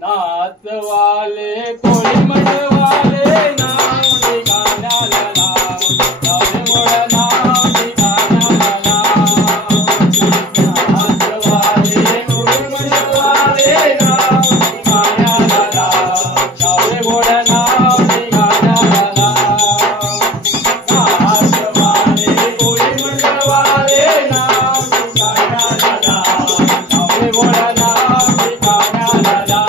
नाचवाले कोळी मंडवाले नाव ठिकाण्याला लाव, नवरे मोड नाव ठिकाण्याला लाव. नाचवाले कोळी मंडवाले नाव ठिकाण्याला लाव, नवरे मोड नाव ठिकाण्याला लाव. नाचवाले कोळी मंडवाले नाव ठिकाण्याला लाव, नवरे मोड नाव ठिकाण्याला लाव.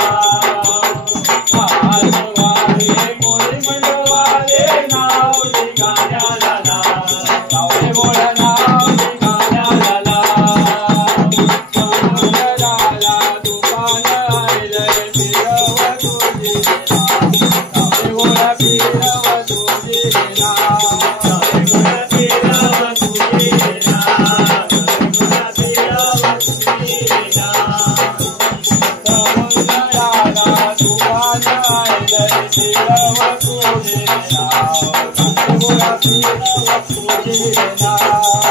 Thank you.